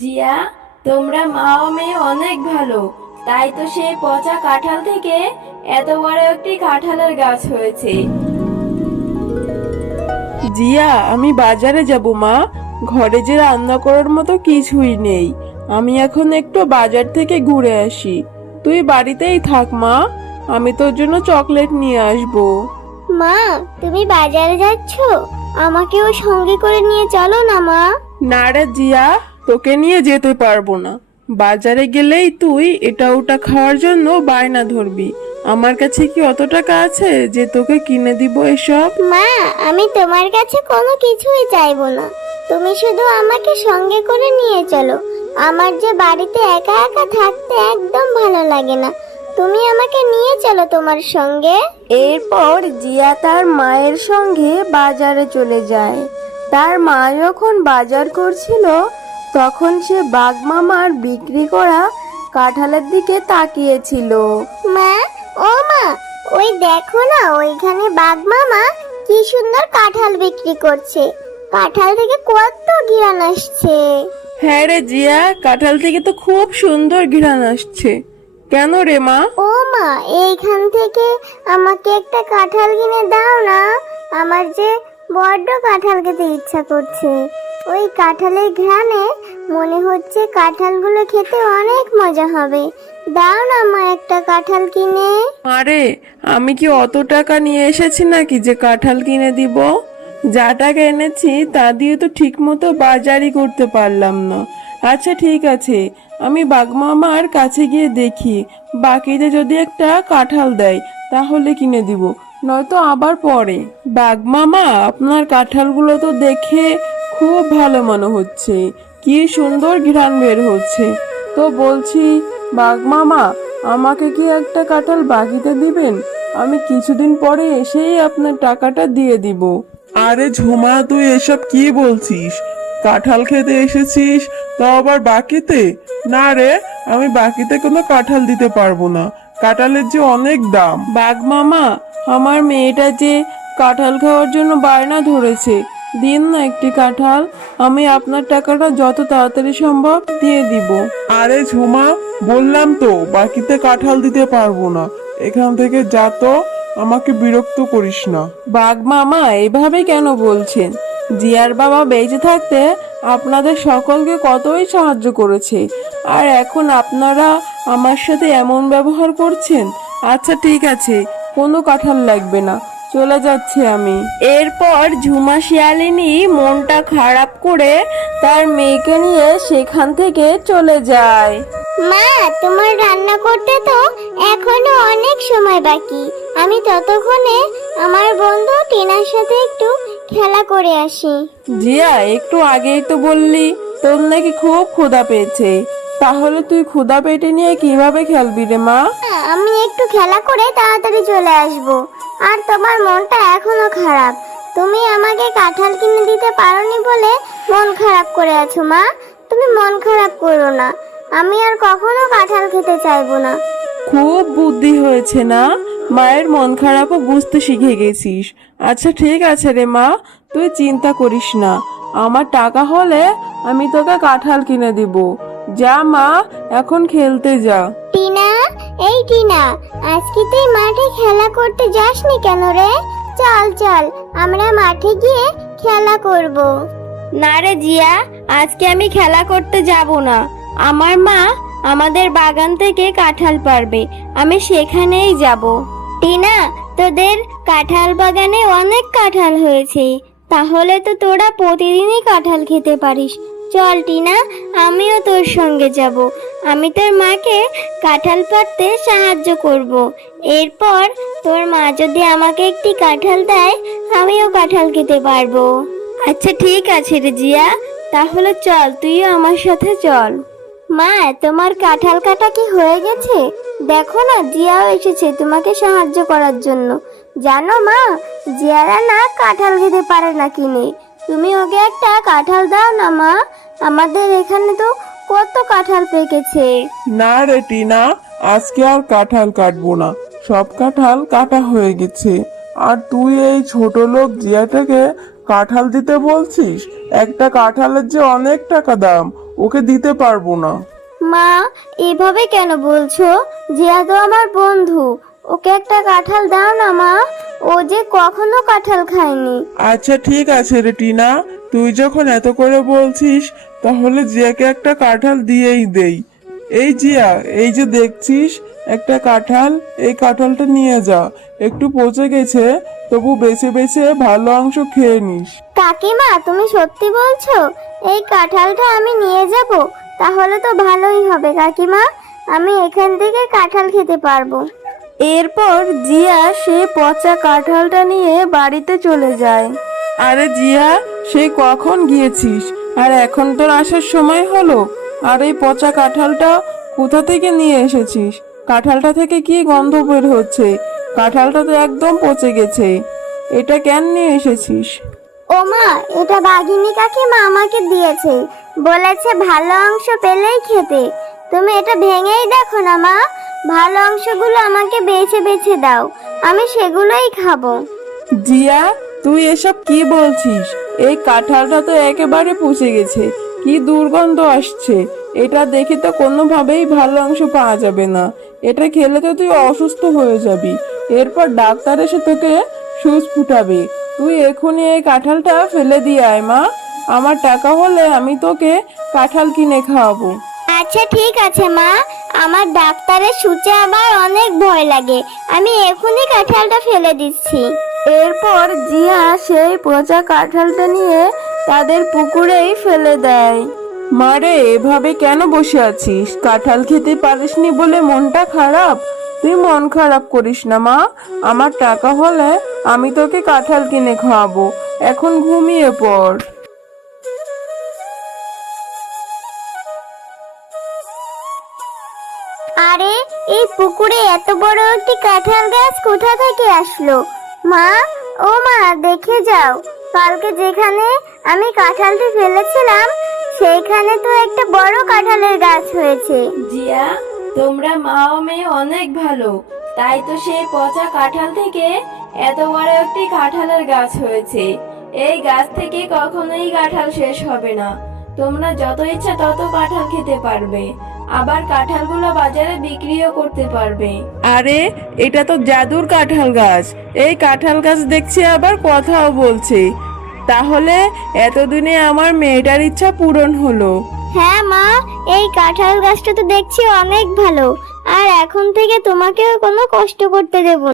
জিয়া, তোমরা মা ও মেয়ে অনেক ভালো। তাই তো সেই পচা কাঁঠাল থেকে এত বড় একটি কাঁঠালের গাছ হয়েছে। জিয়া, আমি বাজারে যাব মা। ঘরে যে রান্না করার মতো কিছুই নেই। আমি এখন একটু বাজার থেকে ঘুরে আসি। তুই বাড়িতেই থাক মা, আমি তোর জন্য চকলেট নিয়ে আসবো। মা, তুমি বাজারে যাচ্ছ? আমাকেও সঙ্গে করে নিয়ে চলো না মা। না রে জিয়া, তোকে নিয়ে যেতে পারবো না। বাজারে গেলেই তুই এটা ওটা খাওয়ার জন্য বায়না ধরবি। আমার কাছে কি অত টাকা আছে যে তোকে কিনে দিব এসব? মা, আমি তোমার কাছে কোনো কিছুই চাইবো না। তুমি শুধু আমাকে সঙ্গে করে নিয়ে চলো। আমার যে বাড়িতে একা একা থাকতে একদম ভালো লাগে না। তুমি আমাকে নিয়ে চলো তোমার সঙ্গে। এরপর জিয়া তার মায়ের সঙ্গে বাজারে চলে যায়। তার মা যখন বাজার করছিল তখন সে বাঘ মামার বিক্রি করা কাঁঠালের দিকে তাকিয়েছিল। মা, ও মা, ওই দেখো না, ওইখানে বাঘ মামা কি সুন্দর কাঁঠাল বিক্রি করছে। কাঁঠাল থেকে কত ঘ্রাণ আসছে। হ্যাঁ রে জিয়া, কাঁঠাল থেকে তো খুব সুন্দর ঘ্রাণ আসছে। কেন রে মা? ও মা, এইখান থেকে আমাকে একটা কাঁঠাল কিনে দাও না। আমার যে বড্ড কাঁঠাল খেতে ইচ্ছা করছে। ওই কাঁঠালের ঘ্রাণে মনে হচ্ছে কাঁঠালগুলো খেতে অনেক মজা হবে। দাও না মা একটা কাঁঠাল কিনে। আরে, আমি কি অত টাকা নিয়ে এসেছি নাকি যে কাঁঠাল কিনে দিব? যা টাকা এনেছি তা দিয়ে তো ঠিক মতো বাজারই করতে পারলাম না। আচ্ছা ঠিক আছে, আমি বাগমামার কাছে গিয়ে দেখি বাকিতে যদি একটা কাঁঠাল দেয় তাহলে কিনে দিব, নয়তো আবার পরে। বাগমামা, আপনার কাঁঠালগুলো তো দেখে খুব ভালো মনে হচ্ছে। কি সুন্দর ঘ্রাণ বের হচ্ছে। তো বলছি বাগমামা, আমাকে কি একটা কাঁঠাল বাকিতে দিবেন? আমি কিছুদিন পরে এসেই আপনার টাকাটা দিয়ে দিব। আরে ঝুমা, তুই এসব কি বলছিস? কাঁঠাল খেতে এসেছিস তো আবার বাকিতে? না রে, আমি বাকিতে কোনো কাঁঠাল দিতে পারবো না। কাঁঠালের যে অনেক দাম। বাগমামা, আমার মেয়েটা যে কাঁঠাল খাওয়ার জন্য বায়না ধরেছে, দিন না একটি কাঁঠাল। আমি আপনার টাকাটা যত তাড়াতাড়ি সম্ভব দিয়ে দিব। আরে ঝুমা, বললাম তো বাকিতে কাঁঠাল দিতে পারবো না। এখান থেকে যা তো, আমাকে বিরক্ত করিস না। বাগমামা, এভাবে কেন বলছেন? জিয়ার বাবা বেঁচে থাকতে আপনাদের সকলকে কতই সাহায্য করেছে, আর এখন আপনারা আমার সাথে এমন ব্যবহার করছেন। আচ্ছা ঠিক আছে, কোনো কাঁঠাল লাগবে না, চলে যাচ্ছি আমি। এরপর ঝুমা শিয়ালিনী মনটা খারাপ করে তার মেয়েকে নিয়ে সেখান থেকে চলে যায়। মা, তোমার রান্না করতে তো এখনো অনেক সময় বাকি। আমি ততক্ষণে আমার বন্ধু টিনার সাথে একটু খেলা করে আসি। জিয়া, একটু আগেই তো বললি তোর নাকি খুব ক্ষুধা পেয়েছে। তাহলে তুই ক্ষুধা পেটে নিয়ে কিভাবে খেলবি রে মা? আমি একটু খেলা করে তাড়াতাড়ি চলে আসব। আর তোমার মনটা এখনো খারাপ। তুমি আমাকে কাঁঠাল কিনে দিতে পারোনি বলে মন খারাপ করে আছো মা। তুমি মন খারাপ করো না। আমি আর কখনো কাঁঠাল খেতে চাইবো না। খুব বুদ্ধি হয়েছে না? মায়ের মন খারাপও বুঝতে শিখে গেছিস। আচ্ছা ঠিক আছে রে মা, তুই চিন্তা করিস না। আমার টাকা হলে আমি তোকে কাঁঠাল কিনে দিব। যা মা, এখন খেলতে যা। টিনা, এই টিনা, আজকে তুই মাঠে খেলা করতে যাসনি কেন রে? চল চল, আমরা মাঠে গিয়ে খেলা করব। না রে জিয়া, আজকে আমি খেলা করতে যাব না। আমার মা আমাদের বাগান থেকে কাঁঠাল পারবে, আমি সেখানেই যাব। টিনা, তোদের কাঁঠাল বাগানে অনেক কাঁঠাল হয়েছে। তাহলে তো তোরা প্রতিদিনই কাঁঠাল খেতে পারিস। চল টিনা, আমিও তোর সঙ্গে যাব। আমি তোর মাকে কাঁঠাল পাড়তে সাহায্য করব। এরপর তোর মা যদি আমাকে একটি কাঁঠাল দেয়, আমিও কাঁঠাল খেতে পারবো। আচ্ছা ঠিক আছে রে জিয়া, তাহলে চল, তুইও আমার সাথে চল। মা, তোমার কাঁঠাল কাটা কি হয়ে গেছে? দেখো না, জিয়াও এসেছে তোমাকে সাহায্য করার জন্য। জানো মা, জিয়ারা না কাঁঠাল খেতে পারে না কিনে। তুমি ওকে একটা কাঁঠাল দাও না মা। আমাদের এখানে তো কত কাঁঠাল পেকেছে। না রে টিনা, আজকে আর কাঁঠাল কাটবো না। সব কাঁঠাল কাটা হয়ে গেছে। আর তুই এই ছোট লোক জিয়াটাকে কাঁঠাল দিতে বলছিস? একটা কাঁঠালের যে অনেক টাকা দাম। ওকে দিতে পারবো না। মা, এভাবে কেন বলছো? জিয়া তো আমার বন্ধু, ওকে একটা কাঁঠাল দাও না মা, ও যে কখনো কাঁঠাল খায়নি। আচ্ছা ঠিক আছে রে টিনা, তুই যখন এত করে বলছিস তাহলে জিয়াকে একটা কাঁঠাল দিয়েই দেই। এই জিয়া, এই যে দেখছিস একটা কাঁঠাল, এই কাঁঠালটা নিয়ে যা। একটু পচে গেছে, তবু বেছে বেছে ভালো অংশ খেয়ে নিস। কাকিমা, তুমি সত্যি বলছো? এই কাঁঠালটা আমি নিয়ে যাব? তাহলে তো ভালোই হবে কাকিমা, আমি এখান থেকে কাঁঠাল খেতে পারবো। এরপর জিয়া সে পচা কাঁঠালটা নিয়ে বাড়িতে চলে যায়। আরে জিয়া, সে কখন গিয়েছিস আর এখন তোর আসার সময় হলো? আর এই পচা কাঁঠালটা কোথা থেকে নিয়ে এসেছিস? কাঁঠালটা থেকে কি গন্ধ বের হচ্ছে? কাঁঠালটা তো একদম পচে গেছে। এটা কেন নিয়ে এসেছিস? ও মা, এটা বাঘিনী কাকিমা আমাকে দিয়েছে, বলেছে ভালো অংশ পেলেই খেতে। তুমি এটা ভেঙেই দেখো না মা, ভালো অংশগুলো আমাকে বেছে বেছে দাও, আমি সেগুলোই খাবো। জিয়া, তুই এসব কি বলছিস? এই কাঁঠালটা তো একেবারে পচে গেছে, কি দুর্গন্ধ আসছে। এটা দেখে তো কোনোভাবেই ভালো অংশ পাওয়া যাবে না। এটা খেলে তো তুই অসুস্থ হয়ে যাবি, এরপর ডাক্তার এসে তোকে সুচ ফুটাবে। তুই এখনই এই কাঁঠালটা ফেলে দিয়ে আয় মা, আমার টাকা হলে আমি তোকে কাঁঠাল কিনে খাওয়াবো। আচ্ছা ঠিক আছে মা, আমার ডাক্তারের সূচে আবার অনেক ভয় লাগে, আমি এখনই কাঁঠালটা ফেলে দিচ্ছি। এরপর জিয়া সেই পচা কাঁঠালটা নিয়ে তাদের পুকুরেই ফেলে দেয়। মারে, এভাবে কেন বসে আছিস? কাঁঠাল খেতে পারিসনি বলে মনটা খারাপ? তুই মন খারাপ করিস না মা, আমার টাকা হলে আমি তোকে কাঁঠাল কিনে খাওয়াবো। এখন ঘুমিয়ে পড়। আরে, এই পুকুরে এত বড় একটি কাঁঠাল গাছ কোথা থেকে আসলো? মা, ও মা, দেখে যাও, কালকে যেখানে আমি কাঁঠালটি ফেলেছিলাম সেইখানে তো একটা বড় কাঁঠালের গাছ হয়েছে। জিয়া, তোমরা মা ও মেয়ে অনেক ভালো, তাই তো সেই পচা কাঁঠাল থেকে এত বড় একটি কাঁঠালের গাছ হয়েছে। এই গাছ থেকে কখনোই কাঁঠাল শেষ হবে না, তোমরা যত ইচ্ছা তত কাঁঠাল খেতে পারবে, আবার কাঁঠালগুলো বাজারে বিক্রিও করতে পারবে। আরে, এটা তো জাদুর কাঁঠাল গাছ। এই কাঁঠাল গাছ দেখছি আবার কথাও বলছে। তাহলে এতদিনে আমার মেয়েটার ইচ্ছা পূরণ হলো। হ্যাঁ মা, এই কাঁঠাল গাছটা তো দেখছি অনেক ভালো, আর এখন থেকে তোমাকেও কোনো কষ্ট করতে দেব না।